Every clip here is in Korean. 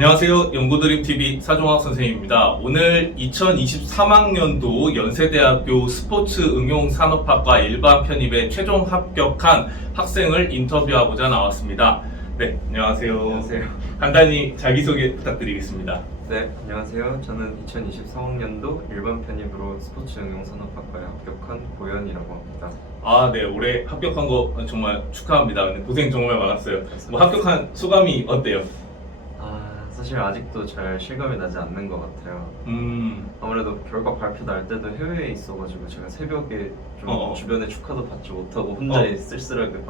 안녕하세요. 연구드림TV 사종학 선생님입니다. 오늘 2023학년도 연세대학교 스포츠응용산업학과 일반 편입에 최종 합격한 학생을 인터뷰하고자 나왔습니다. 네, 안녕하세요. 안녕하세요. 간단히 자기소개 부탁드리겠습니다. 네, 안녕하세요. 저는 2023학년도 일반 편입으로 스포츠응용산업학과에 합격한 고현이라고 합니다. 아, 네, 올해 합격한 거 정말 축하합니다. 근데 고생 정말 많았어요. 뭐 합격한 소감이 어때요? 사실 아직도 잘 실감이 나지 않는 것 같아요. 아무래도 결과 발표 날 때도 해외에 있어가지고 제가 새벽에 좀 주변에 축하도 받지 못하고 혼자 쓸쓸하게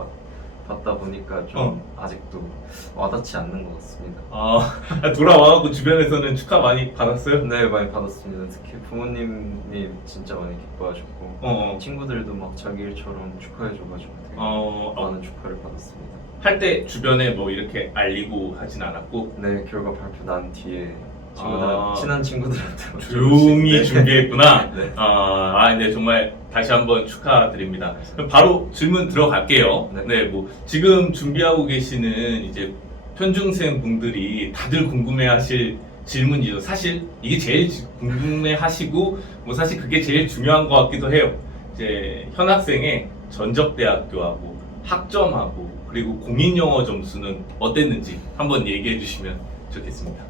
받다 보니까 좀 아직도 와닿지 않는 것 같습니다. 돌아와갖고 주변에서는 축하 많이 받았어요? 네, 많이 받았습니다. 특히 부모님이 진짜 많이 기뻐하셨고 친구들도 막 자기 일처럼 축하해줘가지고 되게 많은 축하를 받았습니다. 할 때 주변에 뭐 이렇게 알리고 하진 않았고? 네, 결과 발표 난 뒤에 친한 친구들한테 조용히 준비했구나. 네. 네, 정말 다시 한번 축하드립니다. 그럼 바로 질문 들어갈게요. 네. 뭐 지금 준비하고 계시는 이제 편중생 분들이 다들 궁금해하실 질문이죠. 사실 이게 제일 궁금해하시고 뭐 사실 그게 제일 중요한 것 같기도 해요. 이제 현 학생의 전적대학교하고 학점하고 그리고 공인영어 점수는 어땠는지 한번 얘기해 주시면 좋겠습니다.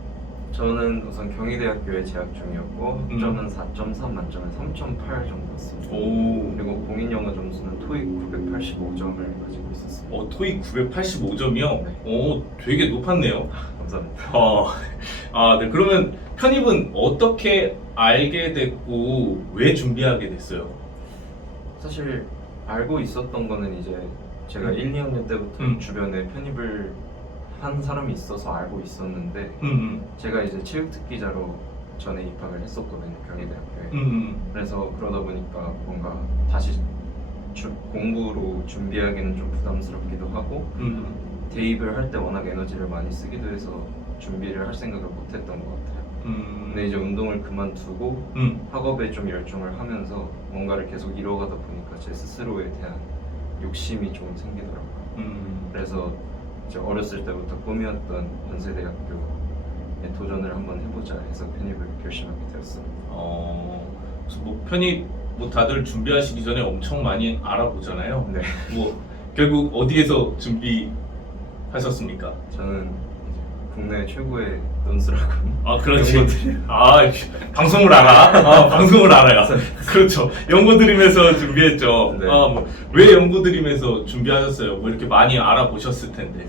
저는 우선 경희대학교에 재학 중이었고 학점은 4.3 만점에 3.8 정도였습니다. 그리고 공인영어 점수는 토익 985점을 가지고 있었습니다. 토익 985점이요? 네. 되게 높았네요. 감사합니다. 네. 그러면 편입은 어떻게 알게 됐고 왜 준비하게 됐어요? 사실 알고 있었던 거는 이제 제가 1, 2학년 때부터 주변에 편입을 한 사람이 있어서 알고 있었는데 제가 이제 체육특기자로 전에 입학을 했었거든요, 경희대학교에. 그래서 그러다 보니까 뭔가 다시 공부로 준비하기는 좀 부담스럽기도 하고 대입을 할 때 워낙 에너지를 많이 쓰기도 해서 준비를 할 생각을 못 했던 것 같아요. 근데 이제 운동을 그만두고 학업에 좀 열중을 하면서 뭔가를 계속 이뤄가다 보니까 제 스스로에 대한 욕심이 조금 생기더라고요. 그래서 이제 어렸을 때부터 꿈이었던 연세대학교에 도전을 한번 해보자 해서 편입을 결심하게 되었습니다. 그래서 뭐 편입 뭐 다들 준비하시기 전에 엄청 많이 알아보잖아요. 네. 뭐 결국 어디에서 준비하셨습니까? 저는 이제 국내 최고의 논술학원 그렇지. 연구드림. 방송을 알아. 방송을 알아요. 그렇죠. 연구드림에서 준비했죠. 네. 왜 연구드림에서 준비하셨어요? 뭐 이렇게 많이 알아보셨을 텐데.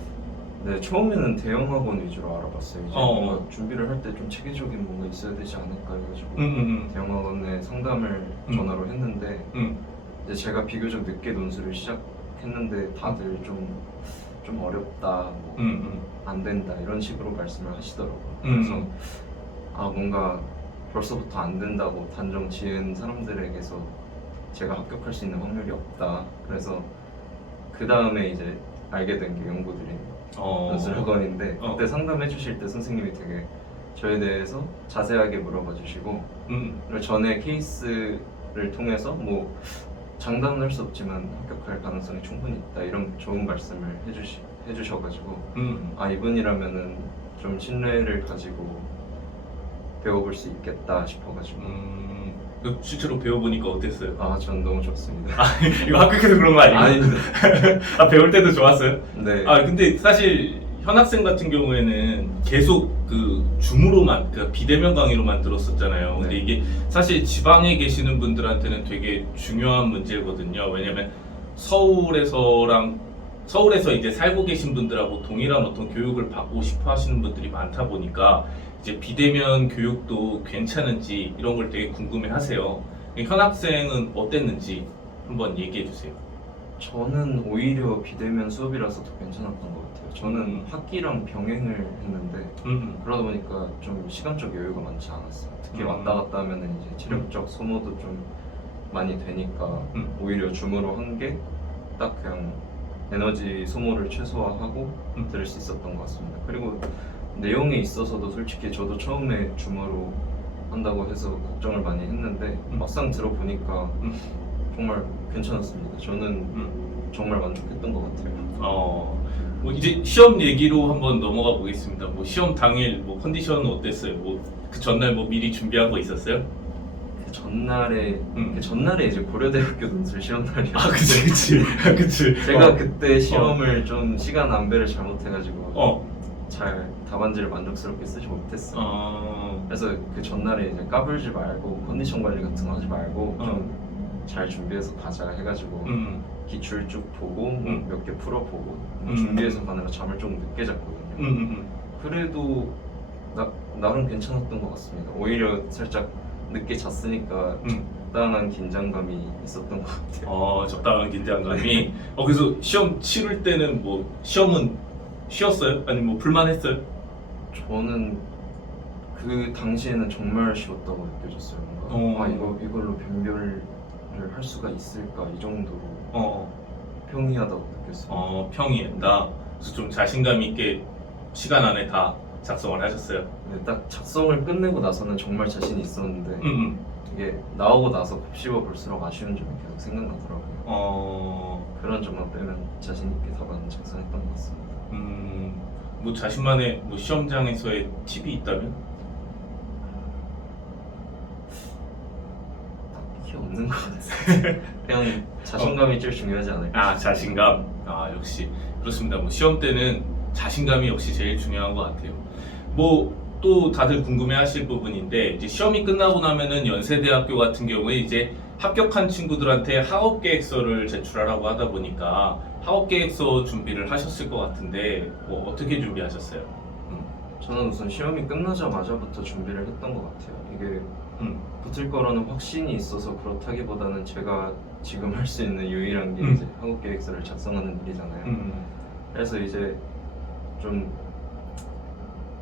네, 처음에는 대형 학원 위주로 알아봤어요. 이제 뭔가 준비를 할 때 좀 체계적인 뭔가 있어야 되지 않을까 해가지고 대형 학원에 상담을 전화로 했는데 이제 제가 비교적 늦게 논술을 시작했는데 다들 좀 어렵다, 안 된다 이런 식으로 말씀을 하시더라고요. 그래서 뭔가 벌써부터 안 된다고 단정 지은 사람들에게서 제가 합격할 수 있는 확률이 없다. 그래서 그 다음에 이제 알게 된 게 연구드림 논술학원인데 그때 상담해 주실 때 선생님이 되게 저에 대해서 자세하게 물어봐 주시고 그리고 전에 케이스를 통해서 뭐 장담은 할 수 없지만 합격할 가능성이 충분히 있다 이런 좋은 말씀을 해주셔가지고 이분이라면은 좀 신뢰를 가지고 배워볼 수 있겠다 싶어가지고 실제로 배워보니까 어땠어요? 전 너무 좋습니다. 이거 합격해서 그런 거 아니에요? 아닙니다. 배울 때도 좋았어요? 네. 근데 사실 현학생 같은 경우에는 계속 그 줌으로만, 그 비대면 강의로만 들었었잖아요. 근데 네. 이게 사실 지방에 계시는 분들한테는 되게 중요한 문제거든요. 왜냐면 서울에서 이제 살고 계신 분들하고 동일한 어떤 교육을 받고 싶어 하시는 분들이 많다 보니까 이제 비대면 교육도 괜찮은지 이런 걸 되게 궁금해 하세요. 현학생은 어땠는지 한번 얘기해 주세요. 저는 오히려 비대면 수업이라서 더 괜찮았던 것 같아요. 저는 학기랑 병행을 했는데 그러다 보니까 좀 시간적 여유가 많지 않았어요. 특히 왔다 갔다 하면은 이제 체력적 소모도 좀 많이 되니까 오히려 줌으로 한 게 딱 그냥 에너지 소모를 최소화하고 들을 수 있었던 것 같습니다. 그리고 내용에 있어서도 솔직히 저도 처음에 줌으로 한다고 해서 걱정을 많이 했는데 막상 들어보니까 정말 괜찮았습니다. 저는 정말 만족했던 것 같아요. 뭐 이제 시험 얘기로 한번 넘어가 보겠습니다. 뭐 시험 당일 뭐 컨디션은 어땠어요? 뭐 그 전날 뭐 미리 준비한 거 있었어요? 그 전날에 이제 고려대학교 논술 시험 날이었어요. 아, 그치. 제가 그때 시험을 좀 시간 안배를 잘못해가지고 어. 잘 답안지를 만족스럽게 쓰지 못했어요. 그래서 그 전날에 이제 까불지 말고 컨디션 관리 같은 거 하지 말고 좀 잘 준비해서 가자 해가지고 기출 쭉 보고 몇 개 풀어보고 준비해서 가느라 잠을 좀 늦게 잤거든요. 그래도 나름 괜찮았던 것 같습니다. 오히려 살짝 늦게 잤으니까 적당한 긴장감이 있었던 것 같아요. 적당한 긴장감이. 그래서 시험 치를 때는 뭐 시험은 쉬었어요? 아니면 뭐 불만했어요? 저는 그 당시에는 정말 쉬웠다고 느껴졌어요. 뭔가 이걸로 변별을 할 수가 있을까 이 정도로 평이하다고 느꼈어요. 평이했다. 그래서 좀 자신감 있게 시간 안에 다 작성을 하셨어요? 네, 딱 작성을 끝내고 나서는 정말 자신이 있었는데 이게 나오고 나서 곱씹어 볼수록 아쉬운 점이 계속 생각나더라고요. 그런 점만 빼면 자신 있게 답안 작성했던 것 같습니다. 뭐 자신만의 뭐 시험장에서의 팁이 있다면? 딱히 없는 것 같아요. 그냥 자신감이 제일 중요하지 않을까. 자신감. 역시 그렇습니다. 뭐 시험 때는 자신감이 역시 제일 중요한 것 같아요. 뭐 또 다들 궁금해하실 부분인데 이제 시험이 끝나고 나면은 연세대학교 같은 경우에 이제 합격한 친구들한테 학업 계획서를 제출하라고 하다 보니까 학업 계획서 준비를 하셨을 것 같은데 뭐 어떻게 준비하셨어요? 저는 우선 시험이 끝나자마자부터 준비를 했던 것 같아요. 이게 붙을 거라는 확신이 있어서 그렇다기보다는 제가 지금 할 수 있는 유일한 게 이제 학업 계획서를 작성하는 일이잖아요. 그래서 이제 좀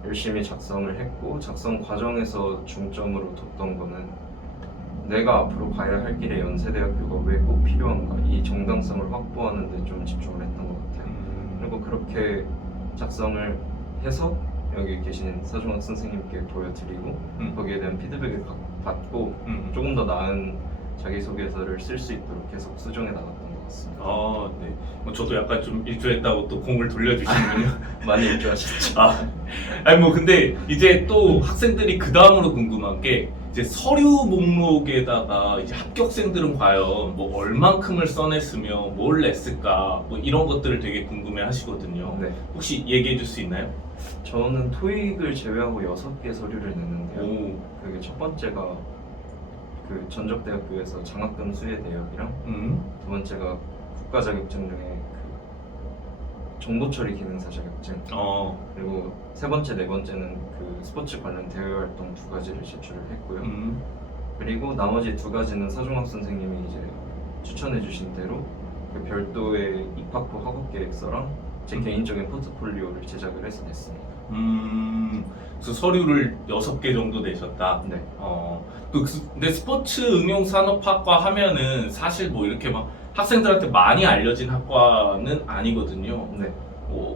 열심히 작성을 했고 작성 과정에서 중점으로 뒀던 거는 내가 앞으로 가야 할 길에 연세대학교가 왜 꼭 필요한가 이 정당성을 확보하는 데 좀 집중을 했던 것 같아요. 그리고 그렇게 작성을 해서 여기 계신 서중학 선생님께 보여드리고 거기에 대한 피드백을 받고 조금 더 나은 자기소개서를 쓸 수 있도록 계속 수정해 나갔던 것 같습니다. 네. 뭐 저도 약간 좀 일조했다고 또 공을 돌려주시는군요. 많이 일조하셨죠. 아니 뭐 근데 이제 또 학생들이 그 다음으로 궁금한 게 이제 서류 목록에다가 이제 합격생들은 과연 뭐 얼만큼을 써냈으며 뭘 냈을까 뭐 이런 것들을 되게 궁금해하시거든요. 네. 혹시 얘기해줄 수 있나요? 저는 토익을 제외하고 6개 서류를 냈는데요. 그게 첫 번째가 그 전적대학교에서 장학금 수혜 내역이랑 두 번째가 국가 자격증 중에 그 정보 처리 기능사 자격증 그리고 세 번째, 네 번째는 그 스포츠 관련 대외 활동 2가지를 제출을 했고요. 그리고 나머지 2가지는 서중학 선생님이 이제 추천해 주신 대로 그 별도의 입학 후 학업 계획서랑 제 개인적인 포트폴리오를 제작을 해서 냈습니다. 그래서 서류를 6개 정도 내셨다. 네. 근데 스포츠 응용 산업학과 하면은 사실 뭐 이렇게 막 학생들한테 많이 알려진 학과는 아니거든요. 네.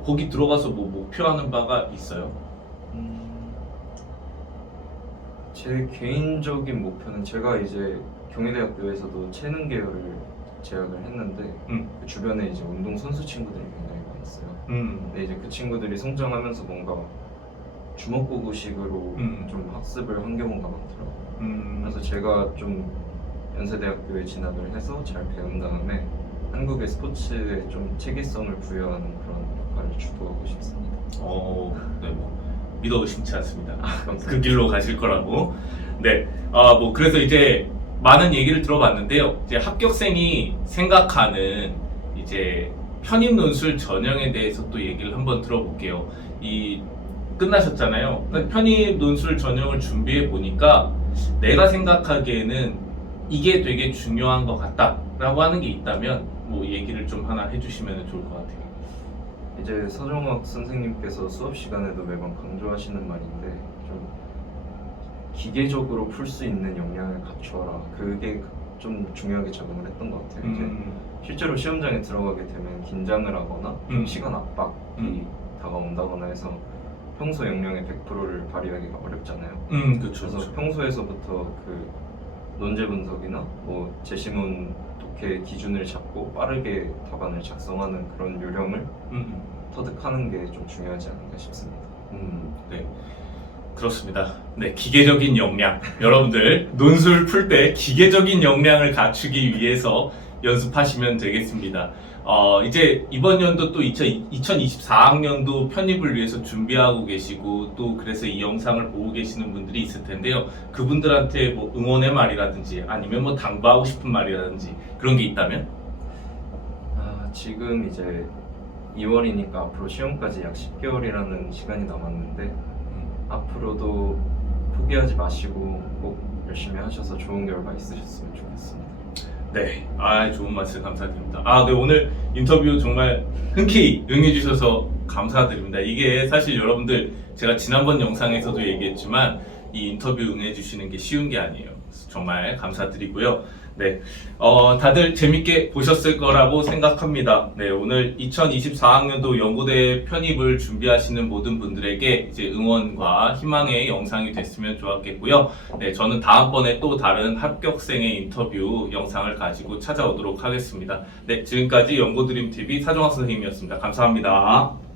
거기 들어가서 뭐 목표하는 바가 있어요? 제 개인적인 목표는 제가 이제 경희대학교에서도 체능 계열을 재학을 했는데 그 주변에 이제 운동 선수 친구들이 굉장히 많았어요. 근데 이제 그 친구들이 성장하면서 뭔가 주먹구구식으로 좀 학습을 한 경우가 많더라고요. 그래서 제가 좀 연세대학교에 진학을 해서 잘 배운 다음에 한국의 스포츠에 좀 체계성을 부여하는 그런 역할을 주도하고 싶습니다. 네, 뭐 믿어 의심치 않습니다. 감사합니다. 그 길로 가실 거라고. 네, 뭐 그래서 이제 많은 얘기를 들어봤는데요. 이제 합격생이 생각하는 이제 편입 논술 전형에 대해서 또 얘기를 한번 들어볼게요. 끝나셨잖아요. 편입 논술 전형을 준비해 보니까 내가 생각하기에는 이게 되게 중요한 것 같다라고 하는 게 있다면 뭐 얘기를 좀 하나 해주시면 좋을 것 같아요. 이제 서정학 선생님께서 수업 시간에도 매번 강조하시는 말인데 좀 기계적으로 풀 수 있는 역량을 갖추어라. 그게 좀 중요하게 작용을 했던 것 같아요. 이제 실제로 시험장에 들어가게 되면 긴장을 하거나 시간 압박이 다가온다거나 해서 평소 역량의 100%를 발휘하기가 어렵잖아요. 그렇죠. 그래서 평소에서부터 그 논제 분석이나 뭐 제시문 독해 기준을 잡고 빠르게 답안을 작성하는 그런 요령을 터득하는 게 좀 중요하지 않을까 싶습니다. 네. 그렇습니다. 네, 기계적인 역량. 여러분들, 논술 풀 때 기계적인 역량을 갖추기 위해서 연습하시면 되겠습니다. 이제 이번 연도 또 2024학년도 편입을 위해서 준비하고 계시고, 또 그래서 이 영상을 보고 계시는 분들이 있을 텐데요. 그분들한테 뭐 응원의 말이라든지, 아니면 뭐 당부하고 싶은 말이라든지, 그런 게 있다면? 지금 이제 2월이니까 앞으로 시험까지 약 10개월이라는 시간이 남았는데, 앞으로도 포기하지 마시고 꼭 열심히 하셔서 좋은 결과 있으셨으면 좋겠습니다. 네, 좋은 말씀 감사드립니다. 네, 오늘 인터뷰 정말 흔쾌히 응해주셔서 감사드립니다. 이게 사실 여러분들 제가 지난번 영상에서도 얘기했지만 이 인터뷰 응해주시는 게 쉬운 게 아니에요. 정말 감사드리고요. 네, 다들 재밌게 보셨을 거라고 생각합니다. 네, 오늘 2024학년도 연고대 편입을 준비하시는 모든 분들에게 이제 응원과 희망의 영상이 됐으면 좋았겠고요. 네, 저는 다음번에 또 다른 합격생의 인터뷰 영상을 가지고 찾아오도록 하겠습니다. 네, 지금까지 연고드림TV 사정학 선생님이었습니다. 감사합니다.